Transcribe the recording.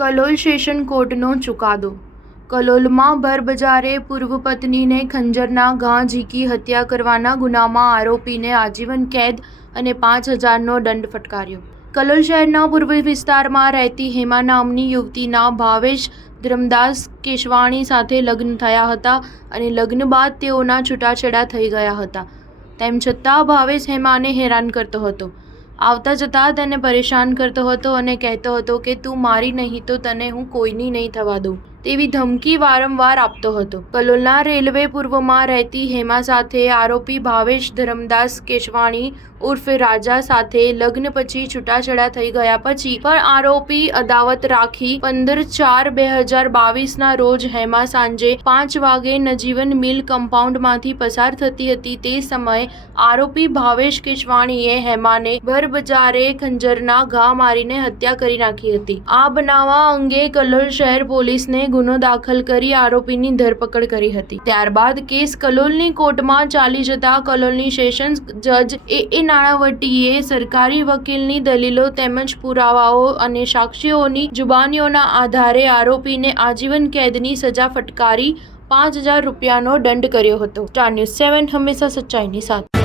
Kalol session કોર્ટનો ચુકાદો। કલોલમાં ભરબજારે પૂર્વ પત્નીને ખંજરના ઘા ઝીકી હત્યા કરવાના ગુનામાં આરોપીને આજીવન કેદ અને 5,000નો દંડ ફટકાર્યો। કલોલ શહેરના પૂર્વ વિસ્તારમાં રહેતી હેમા નામની યુવતીના ભાવેશ ધર્મદાસ કેશવાણી સાથે લગ્ન થયા હતા અને લગ્ન બાદ તેઓના છૂટાછેડા થઈ ગયા હતા। તેમ છતાં ભાવેશ હેમાને હેરાન કરતો હતો, આવતા જતા તેને પરેશાન કરતો હતો અને કહેતો હતો કે તું મારી નહીં તો તને હું કોઈની નહીં થવા દઉં તેવી ધમકી વારંવાર આપતો હતો। કલોલના રેલવે પૂર્વમાં રહેતી હેમા સાથે આરોપી ભાવેશ ધર્મદાસ કેશવાણી ઉર્ફે રાજા સાથે લગ્ન પછી છૂટાછેડા થઈ ગયા પછી પણ આરોપી અદાવત રાખી 15/4/2022ના રોજ હેમા સાંજે 5 વાગે નજીવન મિલ કમ્પાઉન્ડમાંથી પસાર થતી હતી। તે સમયે આરોપી ભાવેશ કેશવાણીએ હેમાને ભરબજારે ખંજરના ઘા મારીને હત્યા કરી નાખી હતી। આ બનાવ અંગે કલોલ શહેર પોલીસને ગુનો દાખલ કરી આરોપીની ધરપકડ કરી હતી। ત્યારબાદ કેસ કલોલની કોર્ટમાં ચાલી જતા કલોલની સેશન્સ જજ એ નાણાવટીએ સરકારી વકીલની દલીલો તેમજ પુરાવાઓ અને સાક્ષીઓની જુબાનીઓના આધારે આરોપીને આજીવન કેદની સજા ફટકારી 5,000 રૂપિયાનો દંડ કર્યો હતો। સ્ટાર ન્યૂઝ 7 હંમેશા સચ્ચાઈની સાથે।